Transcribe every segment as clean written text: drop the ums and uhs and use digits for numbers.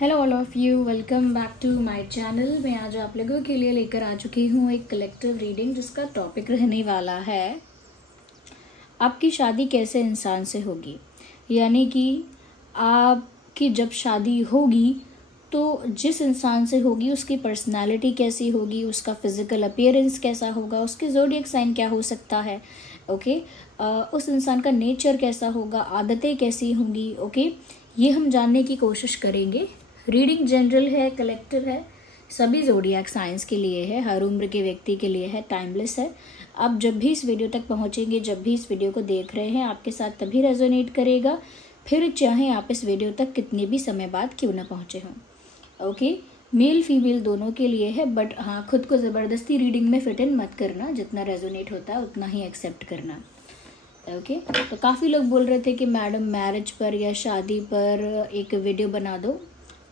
Hello all of you, welcome back to my channel. मैं आज आप लोगों के लिए लेकर आ चुकी हूँ एक कलेक्टिव रीडिंग जिसका टॉपिक रहने वाला है आपकी शादी कैसे इंसान से होगी। यानी कि आपकी जब शादी होगी तो जिस इंसान से होगी उसकी पर्सनालिटी कैसी होगी, उसका फिजिकल अपीयरेंस कैसा होगा, उसके ज़ोडिएक साइन क्या हो सकता है, ओके उस इंसान का नेचर कैसा होगा, आदतें कैसी होंगी, ओके ये हम जानने की कोशिश करेंगे। रीडिंग जनरल है, कलेक्टिव है, सभी ज़ोडिएक साइंस के लिए है, हर उम्र के व्यक्ति के लिए है, टाइमलेस है। आप जब भी इस वीडियो तक पहुंचेंगे, जब भी इस वीडियो को देख रहे हैं, आपके साथ तभी रेजोनेट करेगा, फिर चाहे आप इस वीडियो तक कितने भी समय बाद क्यों ना पहुंचे हों। ओके, मेल फीमेल दोनों के लिए है, बट हाँ खुद को ज़बरदस्ती रीडिंग में फिट इन मत करना, जितना रेजोनेट होता है उतना ही एक्सेप्ट करना। ओके तो काफ़ी लोग बोल रहे थे कि मैडम मैरिज पर या शादी पर एक वीडियो बना दो,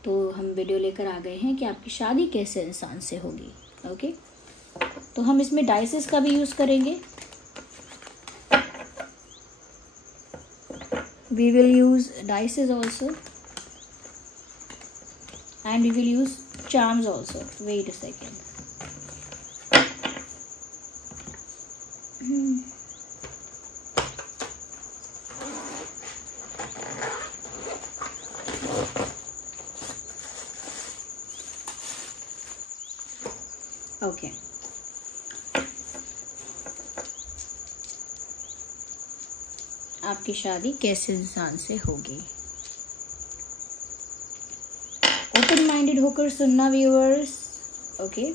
तो हम वीडियो लेकर आ गए हैं कि आपकी शादी कैसे इंसान से होगी। ओके तो हम इसमें डाइसेस का भी यूज़ करेंगे। We will use dices also and we will use charms also. Wait a second. Okay आपकी शादी कैसे इंसान से होगी। ओपन माइंडेड होकर सुनना व्यूअर्स। ओके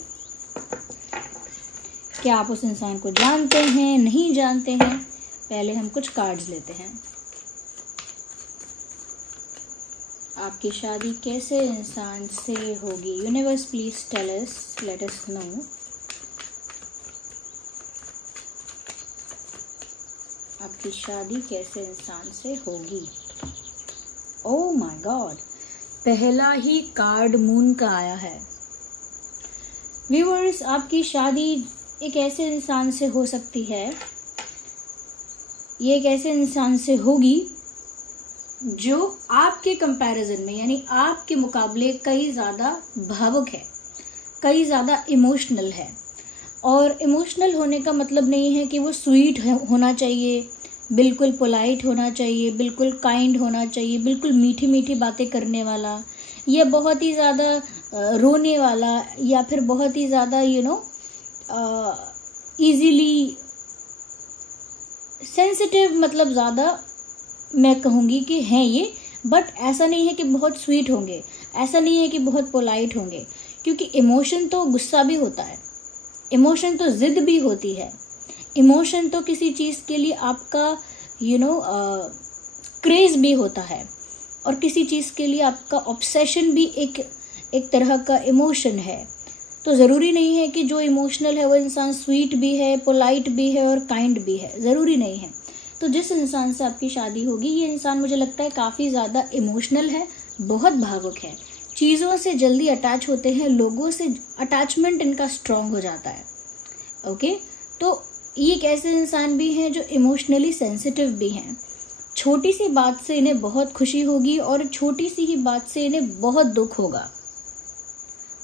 क्या आप उस इंसान को जानते हैं, नहीं जानते हैं? पहले हम कुछ कार्ड्स लेते हैं। आपकी शादी कैसे इंसान से होगी। Universe please tell us, let us know. आपकी शादी कैसे इंसान से होगी। ओह माय गॉड, पहला ही कार्ड मून का आया है। व्यूअर्स आपकी शादी एक ऐसे इंसान से हो सकती है, ये एक ऐसे इंसान से होगी जो आपके कंपैरिजन में यानी आपके मुकाबले कई ज़्यादा भावुक है, कई ज़्यादा इमोशनल है। और इमोशनल होने का मतलब नहीं है कि वो स्वीट होना चाहिए, बिल्कुल पोलाइट होना चाहिए, बिल्कुल काइंड होना चाहिए, बिल्कुल मीठी मीठी बातें करने वाला, या बहुत ही ज़्यादा रोने वाला, या फिर बहुत ही ज़्यादा ईजीली सेंसिटिव, मतलब ज़्यादा मैं कहूँगी कि हैं ये, बट ऐसा नहीं है कि बहुत स्वीट होंगे, ऐसा नहीं है कि बहुत पोलाइट होंगे, क्योंकि इमोशन तो गुस्सा भी होता है, इमोशन तो जिद भी होती है, इमोशन तो किसी चीज़ के लिए आपका क्रेज भी होता है, और किसी चीज़ के लिए आपका ऑब्सेशन भी एक तरह का इमोशन है। तो ज़रूरी नहीं है कि जो इमोशनल है वो इंसान स्वीट भी है, पोलाइट भी है और काइंड भी है, ज़रूरी नहीं है। तो जिस इंसान से आपकी शादी होगी, ये इंसान मुझे लगता है काफ़ी ज़्यादा इमोशनल है, बहुत भावुक है, चीज़ों से जल्दी अटैच होते हैं, लोगों से अटैचमेंट इनका स्ट्रॉन्ग हो जाता है। ओके तो ये एक ऐसे इंसान भी हैं जो इमोशनली सेंसिटिव भी हैं। छोटी सी बात से इन्हें बहुत खुशी होगी और छोटी सी ही बात से इन्हें बहुत दुख होगा।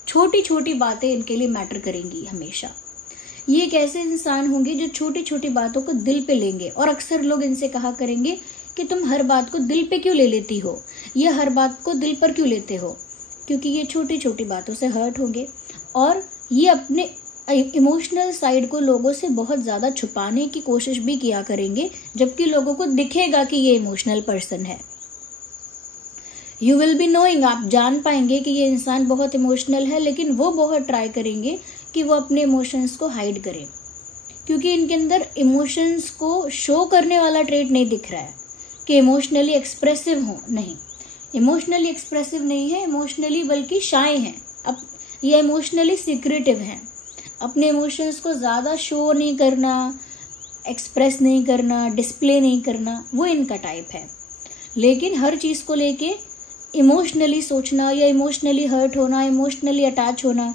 छोटी छोटी बातें इनके लिए मैटर करेंगी हमेशा। ये एक ऐसे इंसान होंगे जो छोटी छोटी बातों को दिल पे लेंगे, और अक्सर लोग इनसे कहा करेंगे कि तुम हर बात को दिल पे क्यों ले लेती हो, या हर बात को दिल पर क्यों लेते हो, क्योंकि ये छोटी छोटी बातों से हर्ट होंगे, और ये अपने इमोशनल साइड को लोगों से बहुत ज़्यादा छुपाने की कोशिश भी किया करेंगे, जबकि लोगों को दिखेगा कि ये इमोशनल पर्सन है। यू विल बी नोइंग, आप जान पाएंगे कि ये इंसान बहुत इमोशनल है, लेकिन वो बहुत ट्राई करेंगे कि वो अपने इमोशंस को हाइड करें, क्योंकि इनके अंदर इमोशंस को शो करने वाला ट्रेट नहीं दिख रहा है कि इमोशनली एक्सप्रेसिव हो। नहीं, इमोशनली एक्सप्रेसिव नहीं है, इमोशनली बल्कि शाय हैं। अब ये इमोशनली सीक्रेटिव हैं, अपने इमोशंस को ज़्यादा शो नहीं करना, एक्सप्रेस नहीं करना, डिस्प्ले नहीं करना, वो इनका टाइप है। लेकिन हर चीज़ को लेके इमोशनली सोचना, या इमोशनली हर्ट होना, इमोशनली अटैच होना,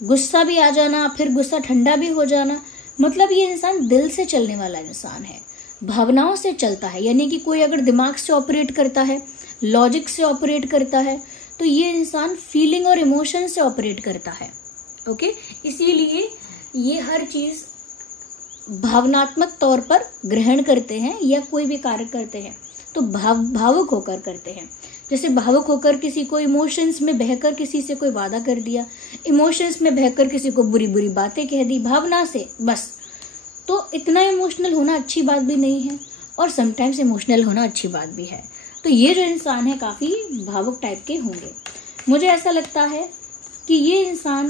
गुस्सा भी आ जाना, फिर गुस्सा ठंडा भी हो जाना, मतलब ये इंसान दिल से चलने वाला इंसान है, भावनाओं से चलता है। यानी कि कोई अगर दिमाग से ऑपरेट करता है, लॉजिक से ऑपरेट करता है, तो ये इंसान फीलिंग और इमोशन से ऑपरेट करता है। ओके, इसीलिए ये हर चीज भावनात्मक तौर पर ग्रहण करते हैं या कोई भी कार्य करते हैं तो भावुक होकर करते हैं। जैसे भावुक होकर किसी को इमोशंस में बहकर किसी से कोई वादा कर दिया, इमोशंस में बहकर किसी को बुरी बुरी बातें कह दी भावना से, बस। तो इतना इमोशनल होना अच्छी बात भी नहीं है और समटाइम्स इमोशनल होना अच्छी बात भी है। तो ये जो इंसान है काफी भावुक टाइप के होंगे। मुझे ऐसा लगता है कि ये इंसान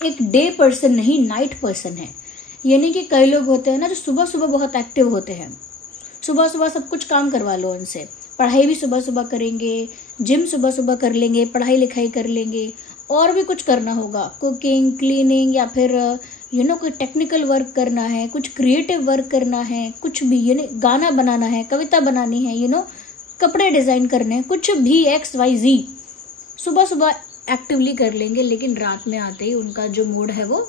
एक डे पर्सन नहीं, नाइट पर्सन है। यानी कि कई लोग होते हैं ना जो सुबह सुबह बहुत एक्टिव होते हैं, सुबह सुबह सब कुछ काम करवा लो उनसे, पढ़ाई भी सुबह सुबह करेंगे, जिम सुबह सुबह कर लेंगे, पढ़ाई लिखाई कर लेंगे, और भी कुछ करना होगा, कुकिंग, क्लीनिंग, या फिर कोई टेक्निकल वर्क करना है, कुछ क्रिएटिव वर्क करना है, कुछ भी गाना बनाना है, कविता बनानी है, कपड़े डिजाइन करने हैं, कुछ भी XYZ सुबह सुबह एक्टिवली कर लेंगे, लेकिन रात में आते ही उनका जो मूड है वो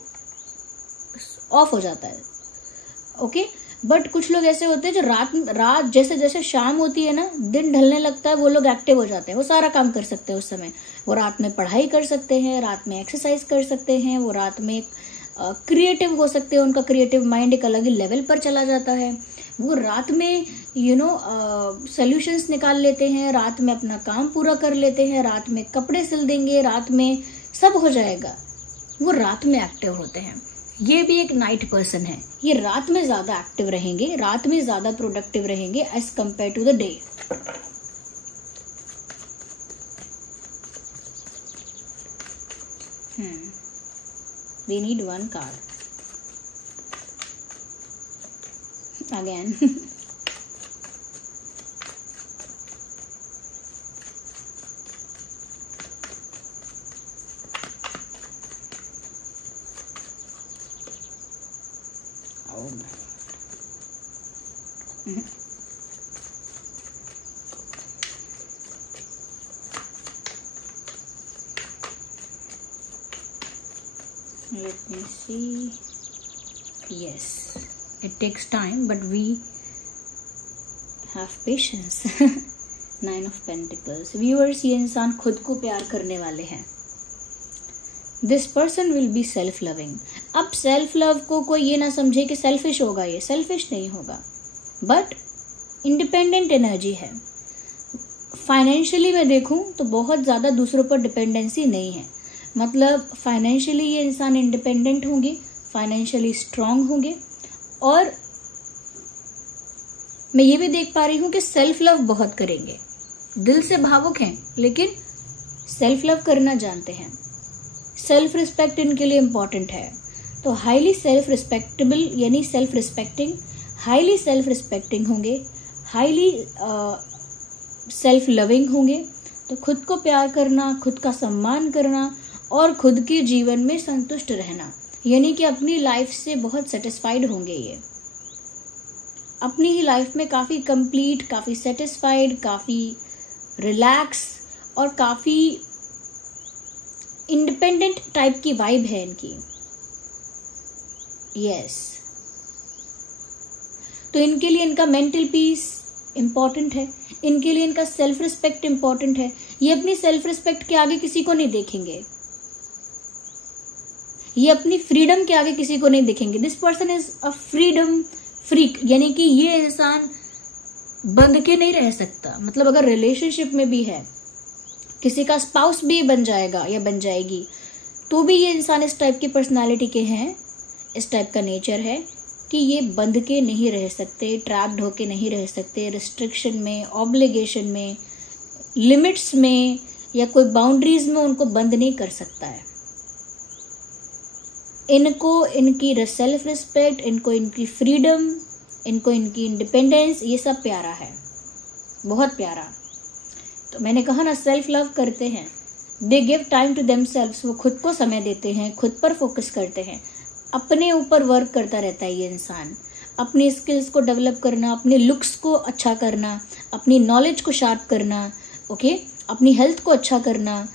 ऑफ हो जाता है। ओके, बट कुछ लोग ऐसे होते हैं जो रात जैसे जैसे शाम होती है ना, दिन ढलने लगता है, वो लोग एक्टिव हो जाते हैं, वो सारा काम कर सकते हैं उस समय। वो रात में पढ़ाई कर सकते हैं, रात में एक्सरसाइज कर सकते हैं, वो रात में क्रिएटिव हो सकते हैं, उनका क्रिएटिव माइंड एक अलग ही लेवल पर चला जाता है। वो रात में सॉल्यूशंस निकाल लेते हैं, रात में अपना काम पूरा कर लेते हैं, रात में कपड़े सिल देंगे, रात में सब हो जाएगा। वो रात में एक्टिव होते हैं। ये भी एक नाइट पर्सन है, ये रात में ज्यादा एक्टिव रहेंगे, रात में ज्यादा प्रोडक्टिव रहेंगे as compare to the day. We need one card again. Oh my God. Let me see. Yes, it takes time, but we have patience. 9 of Pentacles. Viewers, ये इंसान खुद को प्यार करने वाले हैं। This person will be self-loving. अब self love को कोई ये ना समझे कि सेल्फिश होगा, ये सेल्फिश नहीं होगा, बट इंडिपेंडेंट एनर्जी है। फाइनेंशियली मैं देखूं तो बहुत ज्यादा दूसरों पर डिपेंडेंसी नहीं है, मतलब फाइनेंशियली ये इंसान इंडिपेंडेंट होंगे, फाइनेंशियली स्ट्रांग होंगे, और मैं ये भी देख पा रही हूं कि सेल्फ लव बहुत करेंगे। दिल से भावुक हैं लेकिन सेल्फ लव करना जानते हैं। सेल्फ रिस्पेक्ट इनके लिए इंपॉर्टेंट है। तो हाईली सेल्फ रिस्पेक्टेबल यानी self respecting, highly self respecting होंगे, हाईली सेल्फ लविंग होंगे। तो खुद को प्यार करना, खुद का सम्मान करना और खुद के जीवन में संतुष्ट रहना, यानी कि अपनी लाइफ से बहुत सेटिस्फाइड होंगे। ये अपनी ही लाइफ में काफी कंप्लीट, काफी सेटिस्फाइड, काफी रिलैक्स और काफी इंडिपेंडेंट टाइप की वाइब है इनकी। यस, तो इनके लिए इनका मेंटल पीस इंपॉर्टेंट है, इनके लिए इनका सेल्फ रिस्पेक्ट इंपॉर्टेंट है। ये अपनी सेल्फ रिस्पेक्ट के आगे किसी को नहीं देखेंगे, ये अपनी फ्रीडम के आगे किसी को नहीं देखेंगे। This person is a freedom freak, यानी कि ये इंसान बंध के नहीं रह सकता। मतलब अगर रिलेशनशिप में भी है, किसी का स्पाउस भी बन जाएगा या बन जाएगी, तो भी ये इंसान इस टाइप की पर्सनालिटी के हैं, इस टाइप का नेचर है कि ये बंध के नहीं रह सकते, ट्रैप्ड होके नहीं रह सकते, रिस्ट्रिक्शन में, ऑब्लिगेशन में, लिमिट्स में या कोई बाउंड्रीज में उनको बंद नहीं कर सकता है। इनको इनकी सेल्फ रिस्पेक्ट, इनको इनकी फ्रीडम, इनको इनकी इंडिपेंडेंस, ये सब प्यारा है, बहुत प्यारा। तो मैंने कहा ना, सेल्फ लव करते हैं, they give time to themselves, वो खुद को समय देते हैं, खुद पर फोकस करते हैं, अपने ऊपर वर्क करता रहता है ये इंसान। अपनी स्किल्स को डेवलप करना, अपने लुक्स को अच्छा करना, अपनी नॉलेज को शार्प करना, ओके, अपनी हेल्थ को अच्छा करना,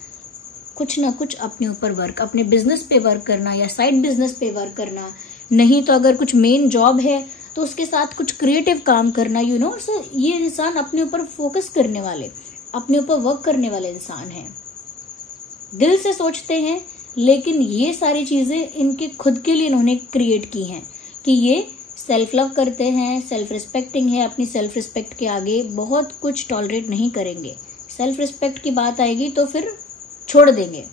कुछ ना कुछ अपने ऊपर वर्क, अपने बिजनेस पे वर्क करना या साइड बिजनेस पे वर्क करना। नहीं तो अगर कुछ मेन जॉब है तो उसके साथ कुछ क्रिएटिव काम करना, सो ये इंसान अपने ऊपर फोकस करने वाले, अपने ऊपर वर्क करने वाले इंसान हैं, दिल से सोचते हैं, लेकिन ये सारी चीजें इनके खुद के लिए इन्होंने क्रिएट की हैं कि ये सेल्फ लव करते हैं, सेल्फ रिस्पेक्टिंग है, अपनी सेल्फ रिस्पेक्ट के आगे बहुत कुछ टॉलरेट नहीं करेंगे। सेल्फ रिस्पेक्ट की बात आएगी तो फिर छोड़ देंगे।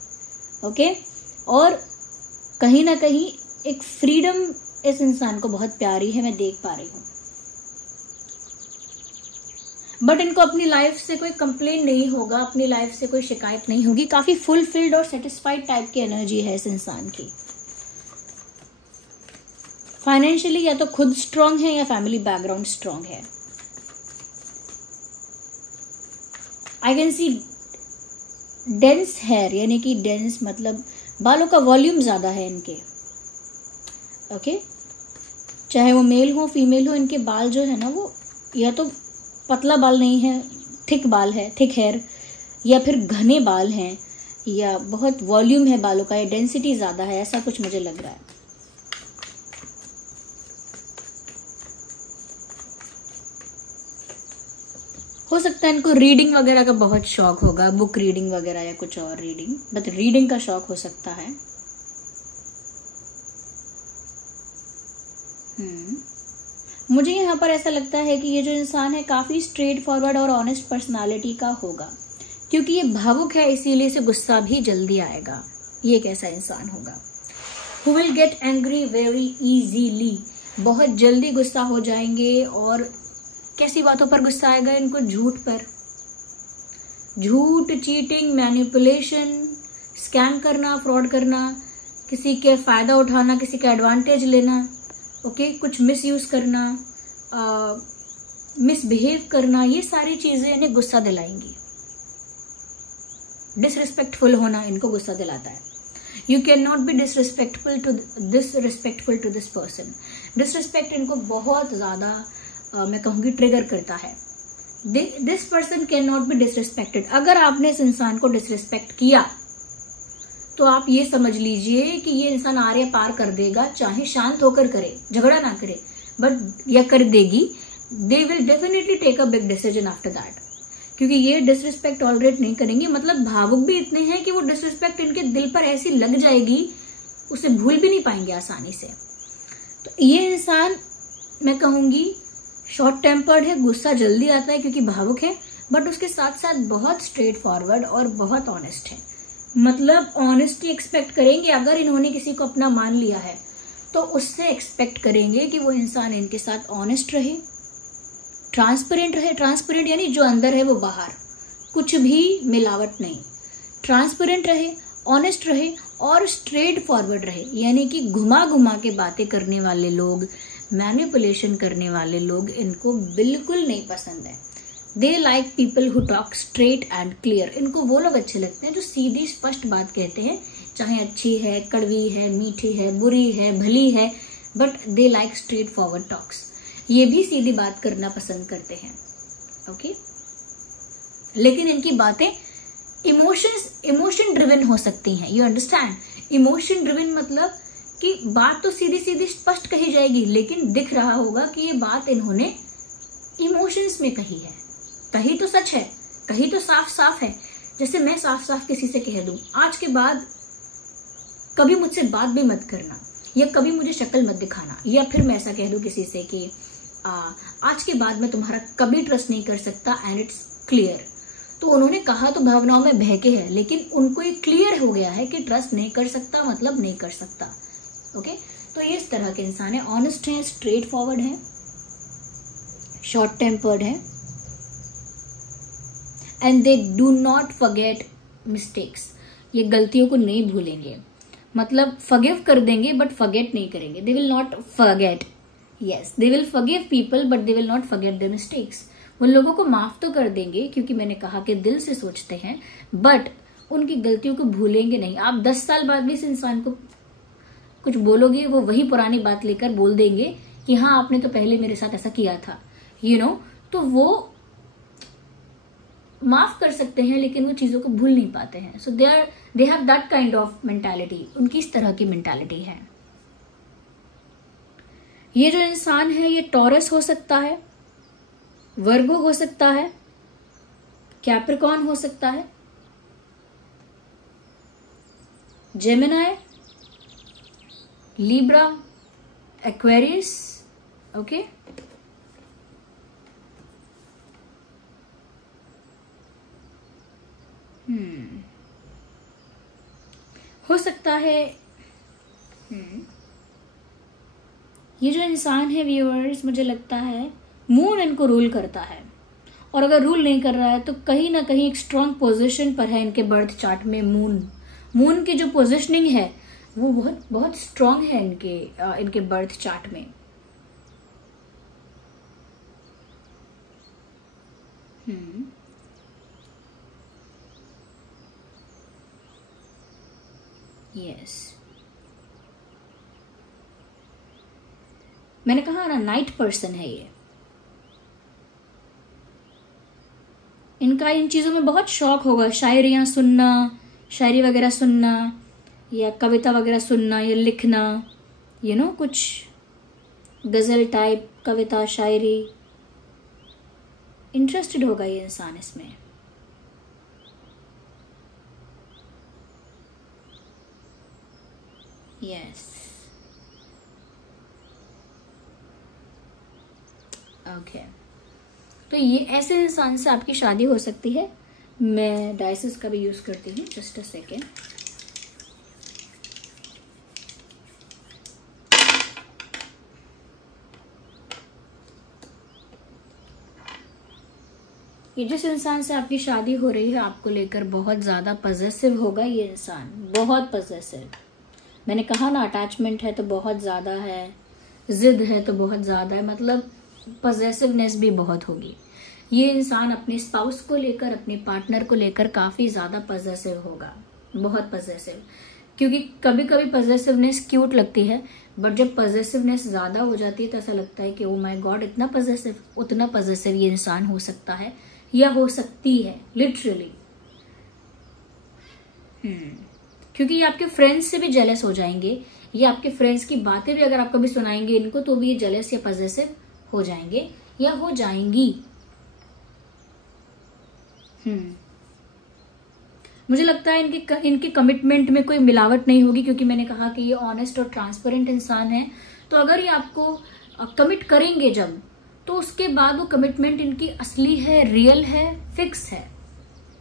ओके, और कहीं ना कहीं एक फ्रीडम इस इंसान को बहुत प्यारी है, मैं देख पा रही हूँ। बट इनको अपनी लाइफ से कोई कंप्लेन नहीं होगा, अपनी लाइफ से कोई शिकायत नहीं होगी। काफी फुलफिल्ड और सेटिस्फाइड टाइप की एनर्जी है इस इंसान की। फाइनेंशियली या तो खुद स्ट्रांग है या फैमिली बैकग्राउंड स्ट्रांग है। I can see dense hair, यानी कि डेंस मतलब बालों का वॉल्यूम ज्यादा है इनके। ओके, चाहे वो मेल हो फीमेल हो, इनके बाल जो है ना वो या तो पतला बाल नहीं है, थिक बाल है, थिक हेयर, या फिर घने बाल हैं, या बहुत वॉल्यूम है बालों का, या डेंसिटी ज्यादा है, ऐसा कुछ मुझे लग रहा है। हो सकता है इनको रीडिंग वगैरह का बहुत शौक होगा, बुक रीडिंग वगैरह या कुछ और रीडिंग, बट रीडिंग का शौक हो सकता है। मुझे यहाँ पर ऐसा लगता है कि ये जो इंसान है काफी स्ट्रेट फॉरवर्ड और ऑनेस्ट पर्सनालिटी का होगा, क्योंकि ये भावुक है, इसीलिए इसे गुस्सा भी जल्दी आएगा। ये एक ऐसा इंसान होगा who will get angry very easily, बहुत जल्दी गुस्सा हो जाएंगे। और कैसी बातों पर गुस्सा आएगा इनको? झूठ पर, झूठ, चीटिंग, मैनिपुलेशन, स्कैम करना, फ्रॉड करना, किसी के फायदा उठाना, किसी का एडवांटेज लेना, ओके, कुछ मिसयूज करना, मिसबिहेव करना, ये सारी चीजें इन्हें गुस्सा दिलाएंगी। डिसरिस्पेक्टफुल होना इनको गुस्सा दिलाता है। You can not be disrespectful to this person. Disrespect इनको बहुत ज्यादा मैं कहूंगी ट्रिगर करता है। This person can not be disrespected. अगर आपने इस इंसान को डिसरिस्पेक्ट किया तो आप ये समझ लीजिए कि ये इंसान आरे पार कर देगा, चाहे शांत होकर करे, झगड़ा ना करे, बट या कर देगी। They will definitely take a big decision after that, क्योंकि ये डिसरिस्पेक्ट टॉलरेट नहीं करेंगे। मतलब भावुक भी इतने हैं कि वो डिसरिस्पेक्ट इनके दिल पर ऐसी लग जाएगी, उसे भूल भी नहीं पाएंगे आसानी से। तो ये इंसान मैं कहूंगी शॉर्ट टेम्पर्ड है, गुस्सा जल्दी आता है क्योंकि भावुक है, बट उसके साथ साथ बहुत स्ट्रेट फॉरवर्ड और बहुत ऑनेस्ट है। मतलब ऑनेस्टी एक्सपेक्ट करेंगे। अगर इन्होंने किसी को अपना मान लिया है तो उससे एक्सपेक्ट करेंगे कि वो इंसान इनके साथ ऑनेस्ट रहे, ट्रांसपेरेंट रहे। ट्रांसपेरेंट यानी जो अंदर है वो बाहर, कुछ भी मिलावट नहीं। ट्रांसपेरेंट रहे, ऑनेस्ट रहे और स्ट्रेट फॉरवर्ड रहे, यानी कि घुमा घुमा के बातें करने वाले लोग, मैनिपुलेशन करने वाले लोग इनको बिल्कुल नहीं पसंद है। They like people who talk straight and clear. इनको वो लोग अच्छे लगते हैं जो सीधी स्पष्ट बात कहते हैं, चाहे अच्छी है, कड़वी है, मीठी है, बुरी है, भली है, but they like straight forward talks. ये भी सीधी बात करना पसंद करते हैं। ओके, लेकिन इनकी बातें इमोशन ड्रिवन हो सकती हैं। You understand? इमोशन ड्रिवन मतलब कि बात तो सीधी सीधी स्पष्ट कही जाएगी, लेकिन दिख रहा होगा कि ये बात इन्होंने इमोशंस में कही है। कही तो सच है, कही तो साफ साफ है। जैसे मैं साफ साफ किसी से कह दूं, आज के बाद कभी मुझसे बात भी मत करना, या कभी मुझे शक्ल मत दिखाना, या फिर मैं ऐसा कह दूं किसी से कि आज के बाद मैं तुम्हारा कभी ट्रस्ट नहीं कर सकता एंड इट्स क्लियर। तो उन्होंने कहा तो भावनाओं में बहके है, लेकिन उनको ये क्लियर हो गया है कि ट्रस्ट नहीं कर सकता मतलब नहीं कर सकता। ओके, तो ये इस तरह के इंसान है, ऑनेस्ट है, स्ट्रेट फॉरवर्ड है, शॉर्ट टेम्पर्ड है, and they do not forget mistakes. ये गलतियों को नहीं भूलेंगे, मतलब फॉरगिव कर देंगे बट फॉरगेट नहीं करेंगे। दे will not forget, yes they will forgive people but they will not forget their mistakes. उन लोगों को माफ तो कर देंगे क्योंकि मैंने कहा कि दिल से सोचते हैं, बट उनकी गलतियों को भूलेंगे नहीं। आप 10 साल बाद भी इस इंसान को कुछ बोलोगे, वो वही पुरानी बात लेकर बोल देंगे कि हाँ आपने तो पहले मेरे साथ ऐसा किया था, यू नो। तो वो माफ कर सकते हैं लेकिन वो चीजों को भूल नहीं पाते हैं। So they have that kind of mentality, उनकी इस तरह की मेंटालिटी है। ये जो इंसान है ये टॉरस हो सकता है, वर्गो हो सकता है, कैप्रिकॉर्न हो सकता है, जेमिनाई, लिब्रा, एक्वेरियस। ओके, हो सकता है ये जो इंसान है व्यूअर्स, मुझे लगता है मून इनको रूल करता है, और अगर रूल नहीं कर रहा है तो कहीं ना कहीं एक स्ट्रांग पोजीशन पर है इनके बर्थ चार्ट में। मून की जो पोजीशनिंग है वो बहुत बहुत स्ट्रांग है इनके बर्थ चार्ट में। यस, मैंने कहा ना नाइट पर्सन है ये। इनका इन चीजों में बहुत शौक होगा, शायरियां सुनना, शायरी वगैरह सुनना, या कविता वगैरह सुनना, या लिखना, कुछ गजल टाइप कविता शायरी। इंटरेस्टेड होगा ये इंसान इसमें। यस, ओके, तो ये ऐसे इंसान से आपकी शादी हो सकती है। मैं डाइसिस का भी यूज करती हूँ, जस्ट अ सेकेंड। ये जिस इंसान से आपकी शादी हो रही है, आपको लेकर बहुत ज्यादा पजेसिव होगा ये इंसान, बहुत पजेसिव। मैंने कहा ना, अटैचमेंट है तो बहुत ज्यादा है, जिद है तो बहुत ज्यादा है, मतलब पजेसिवनेस भी बहुत होगी। ये इंसान अपने स्पाउस को लेकर, अपने पार्टनर को लेकर काफी ज्यादा पजेसिव होगा, बहुत पजेसिव। क्योंकि कभी कभी पजेसिवनेस क्यूट लगती है, बट जब पजेसिवनेस ज्यादा हो जाती है तो ऐसा लगता है कि ओ माय गॉड, इतना पजेसिव। उतना पजेसिव ये इंसान हो सकता है या हो सकती है, लिटरली। क्योंकि ये आपके फ्रेंड्स से भी जेलस हो जाएंगे, ये आपके फ्रेंड्स की बातें भी अगर आप कभी सुनाएंगे इनको तो भी ये जेलस या पजेसिव हो जाएंगे या हो जाएंगी। मुझे लगता है इनके कमिटमेंट में कोई मिलावट नहीं होगी, क्योंकि मैंने कहा कि ये ऑनेस्ट और ट्रांसपेरेंट इंसान है। तो अगर ये आपको कमिट करेंगे जब, तो उसके बाद वो कमिटमेंट इनकी असली है, रियल है, फिक्स है।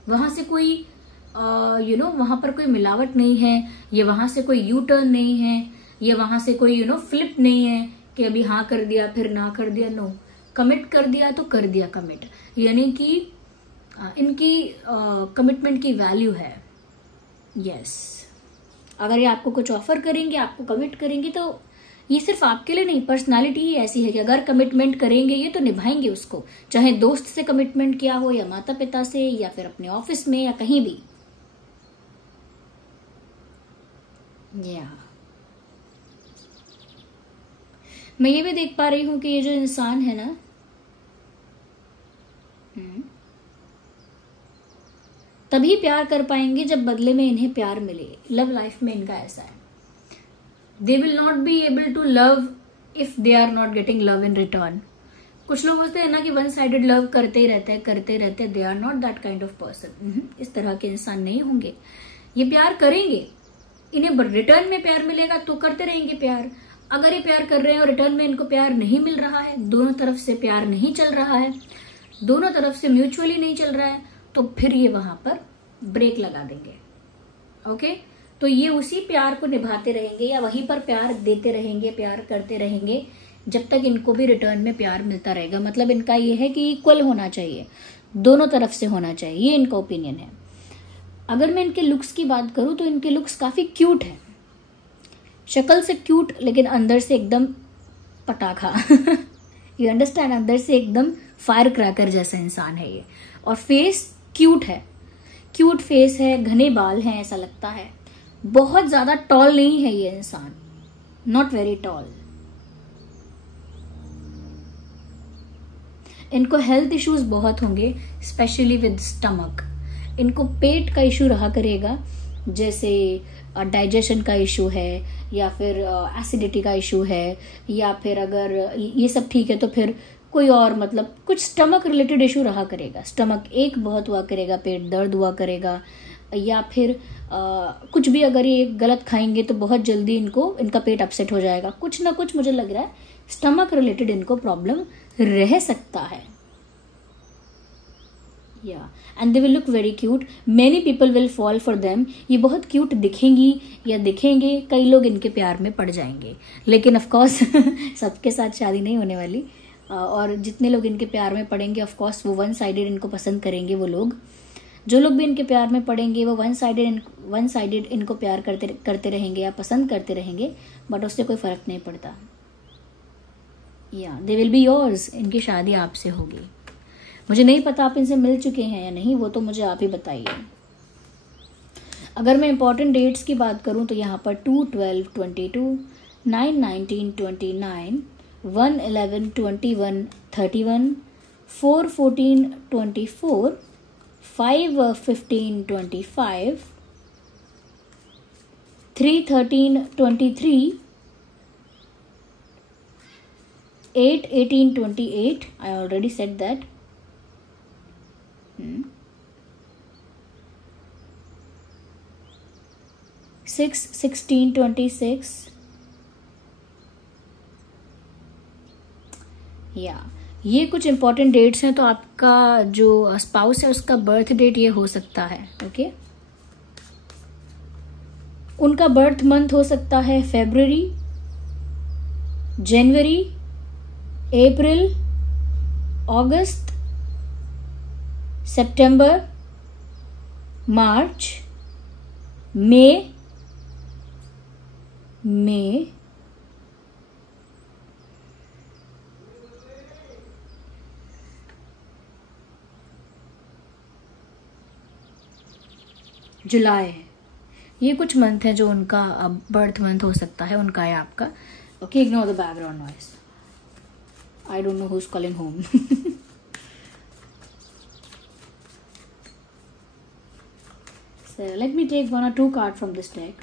वहां से कोई वहां पर कोई मिलावट नहीं है, ये वहां से कोई यू टर्न नहीं है, ये वहां से कोई फ्लिप नहीं है कि अभी हाँ कर दिया फिर ना कर दिया। नो, कमिट कर दिया तो कर दिया कमिट, यानी कि इनकी कमिटमेंट की वैल्यू है। यस, अगर ये आपको कुछ ऑफर करेंगे, आपको कमिट करेंगे, तो ये सिर्फ आपके लिए नहीं, पर्सनालिटी ही ऐसी है कि अगर कमिटमेंट करेंगे ये तो निभाएंगे उसको, चाहे दोस्त से कमिटमेंट किया हो, या माता पिता से, या फिर अपने ऑफिस में, या कहीं भी। मैं ये भी देख पा रही हूं कि ये जो इंसान है ना, तभी प्यार कर पाएंगे जब बदले में इन्हें प्यार मिले। लव लाइफ में इनका ऐसा है, they will not be able to love if they are not getting love in return. कुछ लोग होते हैं ना कि वन साइडेड लव करते रहते, they are not that kind of person. इस तरह के इंसान नहीं होंगे। ये प्यार करेंगे, इन्हें रिटर्न में प्यार मिलेगा तो करते रहेंगे प्यार। अगर ये प्यार कर रहे हैं और रिटर्न में इनको प्यार नहीं मिल रहा है, दोनों तरफ से प्यार नहीं चल रहा है, दोनों तरफ से म्यूचुअली नहीं चल रहा है, तो फिर ये वहां पर ब्रेक लगा देंगे। ओके, तो ये उसी प्यार को निभाते रहेंगे या वहीं पर प्यार देते रहेंगे, प्यार करते रहेंगे जब तक इनको भी रिटर्न में प्यार मिलता रहेगा। मतलब इनका ये है कि इक्वल होना चाहिए, दोनों तरफ से होना चाहिए, ये इनका ओपिनियन है। अगर मैं इनके लुक्स की बात करूं तो इनके लुक्स काफी क्यूट है, शक्ल से क्यूट, लेकिन अंदर से एकदम पटाखा। यू अंडरस्टैंड, अंदर से एकदम फायर क्रैकर जैसा इंसान है ये। और फेस क्यूट है, क्यूट फेस है, घने बाल हैं, ऐसा लगता है। बहुत ज्यादा टॉल नहीं है ये इंसान, नॉट वेरी टॉल। इनको हेल्थ इश्यूज बहुत होंगे, स्पेशली विद स्टमक। इनको पेट का इशू रहा करेगा, जैसे डाइजेशन का इशू है, या फिर एसिडिटी का इशू है, या फिर अगर ये सब ठीक है तो फिर कोई और मतलब कुछ स्टमक रिलेटेड इशू रहा करेगा, स्टमक एक बहुत हुआ करेगा, पेट दर्द हुआ करेगा, या फिर कुछ भी अगर ये गलत खाएंगे तो बहुत जल्दी इनका पेट अपसेट हो जाएगा, कुछ ना कुछ मुझे लग रहा है स्टमक रिलेटेड इनको प्रॉब्लम रह सकता है। या and they will look very cute, many people will fall for them, ये बहुत क्यूट दिखेंगी या दिखेंगे, कई लोग इनके प्यार में पड़ जाएंगे, लेकिन ऑफ कोर्स सबके साथ शादी नहीं होने वाली, और जितने लोग इनके प्यार में पड़ेंगे ऑफ कोर्स वो वन साइडेड इनको पसंद करेंगे। वो लोग जो लोग भी इनके प्यार में पड़ेंगे वो वन साइडेड इनको प्यार करते रहेंगे या पसंद करते रहेंगे, बट उससे कोई फर्क नहीं पड़ता। या दे विल बी योर्स, इनकी शादी आपसे होगी। मुझे नहीं पता आप इनसे मिल चुके हैं या नहीं, वो तो मुझे आप ही बताइए। अगर मैं इंपॉर्टेंट डेट्स की बात करूं तो यहाँ पर 2/12/22, 9/19/29, 1/11/21 31, 4/14/24, 5/15/25, 3/13/23, 8/18/28, I already said that. 6/16/26, या ये कुछ इंपॉर्टेंट डेट्स हैं। तो आपका जो स्पाउस है उसका बर्थ डेट ये हो सकता है, ओके। उनका बर्थ मंथ हो सकता है फरवरी, जनवरी, अप्रैल, अगस्त, सितंबर, मार्च, मई, जुलाई। ये कुछ मंथ है जो उनका बर्थ मंथ हो सकता है, उनका या आपका। Okay, ignore the background noise, I don't know who is calling home. So let me take 1 or 2 card from this deck.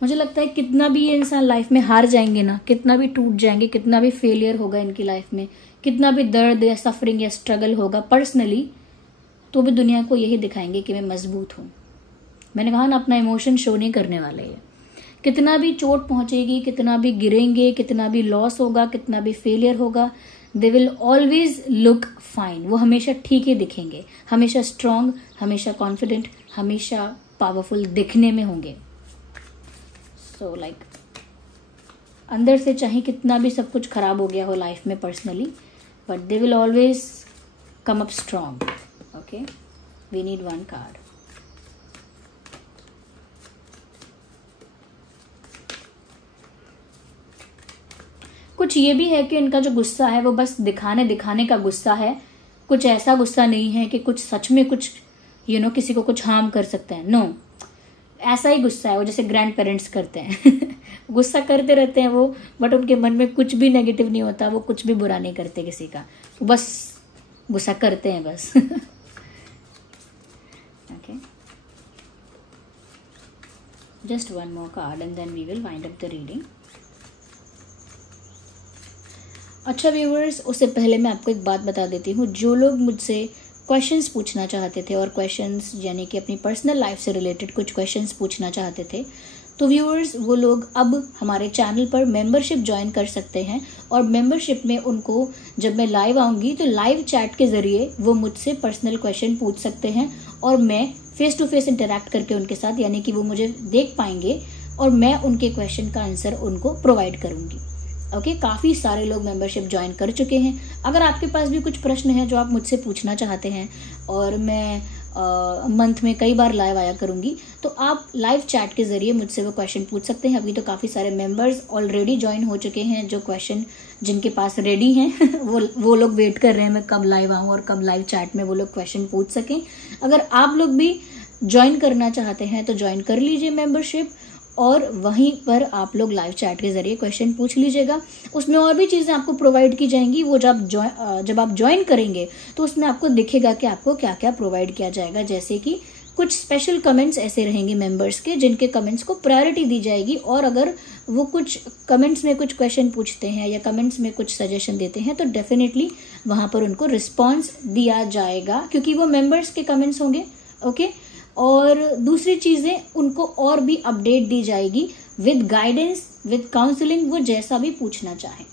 मुझे लगता है कितना भी ये इंसान लाइफ में हार जाएंगे ना, कितना भी टूट जाएंगे, कितना भी फेलियर होगा इनकी लाइफ में, कितना भी दर्द या सफरिंग या स्ट्रगल होगा पर्सनली, तो भी दुनिया को यही दिखाएंगे कि मैं मजबूत हूँ। मैंने कहा ना, अपना इमोशन शो नहीं करने वाले हैं। कितना भी चोट पहुंचेगी, कितना भी गिरेंगे, कितना भी लॉस होगा, कितना भी फेलियर होगा, दे विल ऑलवेज लुक फाइन। वो हमेशा ठीक ही दिखेंगे, हमेशा स्ट्रांग, हमेशा कॉन्फिडेंट, हमेशा पावरफुल दिखने में होंगे। सो लाइक अंदर से चाहे कितना भी सब कुछ खराब हो गया हो लाइफ में personally, but they will always come up strong. Okay, we need 1 card. कुछ ये भी है कि इनका जो गुस्सा है वो बस दिखाने का गुस्सा है, कुछ ऐसा गुस्सा नहीं है कि कुछ सच में कुछ किसी को कुछ हार्म कर सकते हैं। नो, ऐसा ही गुस्सा है वो जैसे ग्रैंड पेरेंट्स करते हैं। गुस्सा करते रहते हैं वो, बट उनके मन में कुछ भी नेगेटिव नहीं होता, वो कुछ भी बुरा नहीं करते किसी का, बस गुस्सा करते हैं बस। Okay, just 1 more card and then we will wind up the reading. अच्छा व्यूअर्स, उससे पहले मैं आपको एक बात बता देती हूँ। जो लोग मुझसे क्वेश्चंस पूछना चाहते थे, और क्वेश्चंस यानी कि अपनी पर्सनल लाइफ से रिलेटेड कुछ क्वेश्चंस पूछना चाहते थे, तो व्यूअर्स वो लोग अब हमारे चैनल पर मेंबरशिप ज्वाइन कर सकते हैं। और मेंबरशिप में उनको जब मैं लाइव आऊँगी तो लाइव चैट के ज़रिए वो मुझसे पर्सनल क्वेश्चन पूछ सकते हैं, और मैं फेस टू फेस इंटरेक्ट करके उनके साथ, यानी कि वो मुझे देख पाएंगे और मैं उनके क्वेश्चन का आंसर उनको प्रोवाइड करूँगी। ओके, काफ़ी सारे लोग मेंबरशिप ज्वाइन कर चुके हैं। अगर आपके पास भी कुछ प्रश्न है जो आप मुझसे पूछना चाहते हैं, और मैं मंथ में कई बार लाइव आया करूँगी, तो आप लाइव चैट के ज़रिए मुझसे वो क्वेश्चन पूछ सकते हैं। अभी तो काफ़ी सारे मेंबर्स ऑलरेडी ज्वाइन हो चुके हैं, जो क्वेश्चन जिनके पास रेडी हैं वो लोग वेट कर रहे हैं मैं कब लाइव आऊँ और कब लाइव चैट में वो लोग क्वेश्चन पूछ सकें। अगर आप लोग भी ज्वाइन करना चाहते हैं तो ज्वाइन कर लीजिए मेंबरशिप, और वहीं पर आप लोग लाइव चैट के ज़रिए क्वेश्चन पूछ लीजिएगा। उसमें और भी चीज़ें आपको प्रोवाइड की जाएंगी। वो जब आप ज्वाइन करेंगे तो उसमें आपको दिखेगा कि आपको क्या क्या प्रोवाइड किया जाएगा, जैसे कि कुछ स्पेशल कमेंट्स ऐसे रहेंगे मेंबर्स के जिनके कमेंट्स को प्रायोरिटी दी जाएगी, और अगर वो कुछ कमेंट्स में कुछ क्वेश्चन पूछते हैं या कमेंट्स में कुछ सजेशन देते हैं तो डेफिनेटली वहां पर उनको रिस्पॉन्स दिया जाएगा, क्योंकि वो मेंबर्स के कमेंट्स होंगे। ओके, और दूसरी चीजें उनको और भी अपडेट दी जाएगी विद गाइडेंस, विद काउंसलिंग, वो जैसा भी पूछना चाहे।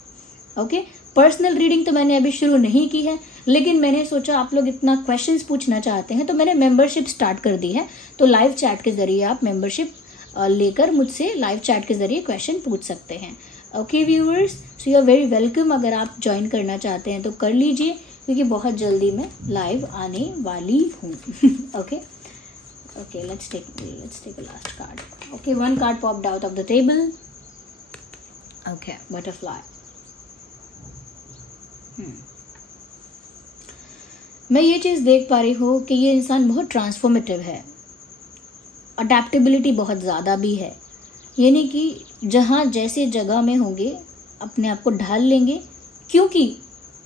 ओके, पर्सनल रीडिंग तो मैंने अभी शुरू नहीं की है, लेकिन मैंने सोचा आप लोग इतना क्वेश्चंस पूछना चाहते हैं तो मैंने मेंबरशिप स्टार्ट कर दी है। तो लाइव चैट के जरिए आप मेंबरशिप लेकर मुझसे लाइव चैट के जरिए क्वेश्चन पूछ सकते हैं। Okay viewers, so you are very welcome. अगर आप ज्वाइन करना चाहते हैं तो कर लीजिए, क्योंकि बहुत जल्दी मैं लाइव आने वाली हूँ। Okay okay, let's take a last card. Okay, one card popped out of the table. Okay, butterfly. मैं ये चीज देख पा रही हूँ कि ये इंसान बहुत ट्रांसफॉर्मेटिव है, अडेप्टेबिलिटी बहुत ज्यादा भी है, यानी कि जहाँ जैसे जगह में होंगे अपने आप को ढाल लेंगे, क्योंकि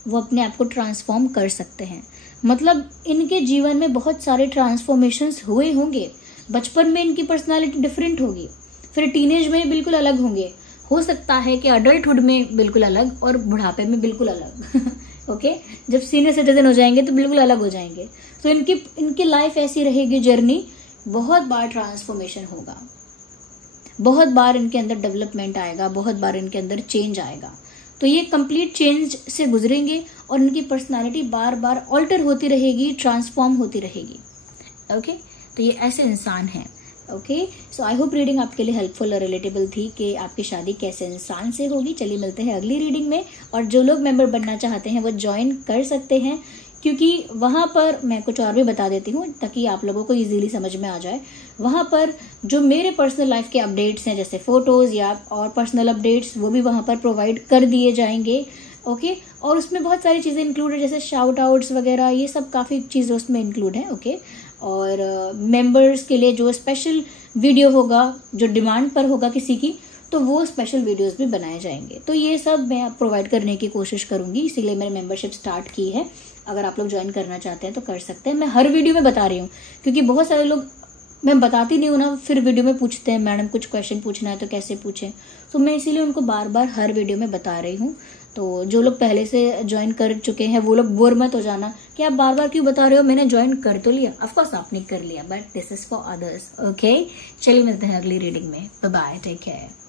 वो अपने आप को ट्रांसफॉर्म कर सकते हैं। मतलब इनके जीवन में बहुत सारे ट्रांसफॉर्मेशंस हुए होंगे। बचपन में इनकी पर्सनालिटी डिफरेंट होगी, फिर टीनेज में बिल्कुल अलग होंगे, हो सकता है कि अडल्टहुड में बिल्कुल अलग और बुढ़ापे में बिल्कुल अलग। ओके, जब सीनियर सिटीजन हो जाएंगे तो बिल्कुल अलग हो जाएंगे। तो इनकी लाइफ ऐसी रहेगी, जर्नी बहुत बार ट्रांसफॉर्मेशन होगा, बहुत बार इनके अंदर डेवलपमेंट आएगा, बहुत बार इनके अंदर चेंज आएगा। तो ये कंप्लीट चेंज से गुजरेंगे और इनकी पर्सनालिटी बार बार ऑल्टर होती रहेगी, ट्रांसफॉर्म होती रहेगी। ओके, तो ये ऐसे इंसान हैं। Okay, so I hope reading आपके लिए हेल्पफुल और रिलेटेबल थी कि आपकी शादी कैसे इंसान से होगी। चलिए मिलते हैं अगली रीडिंग में, और जो लोग मेंबर बनना चाहते हैं वो ज्वाइन कर सकते हैं, क्योंकि वहां पर मैं कुछ और भी बता देती हूँ ताकि आप लोगों को इजीली समझ में आ जाए। वहां पर जो मेरे पर्सनल लाइफ के अपडेट्स हैं, जैसे फोटोज या और पर्सनल अपडेट्स, वो भी वहां पर प्रोवाइड कर दिए जाएंगे। ओके, और उसमें बहुत सारी चीजें इंक्लूड है, जैसे शाउट आउट्स वगैरह, ये सब काफी चीजें उसमें इंक्लूड है। ओके, और मेंबर्स के लिए जो स्पेशल वीडियो होगा, जो डिमांड पर होगा किसी की, तो वो स्पेशल वीडियोस भी बनाए जाएंगे। तो ये सब मैं प्रोवाइड करने की कोशिश करूंगी, इसीलिए मैंने मेंबरशिप स्टार्ट की है। अगर आप लोग ज्वाइन करना चाहते हैं तो कर सकते हैं। मैं हर वीडियो में बता रही हूँ, क्योंकि बहुत सारे लोग, मैं बताती नहीं हूँ ना, फिर वीडियो में पूछते हैं मैडम कुछ क्वेश्चन पूछना है तो कैसे पूछें, तो मैं इसीलिए उनको बार बार हर वीडियो में बता रही हूँ। तो जो लोग पहले से ज्वाइन कर चुके हैं वो लोग बोर मत हो जाना कि आप बार बार क्यों बता रहे हो, मैंने ज्वाइन कर तो लिया। ऑफकोर्स आपने कर लिया, but this is for others. Okay, चलिए मिलते हैं अगली रीडिंग में। Bye bye, take care.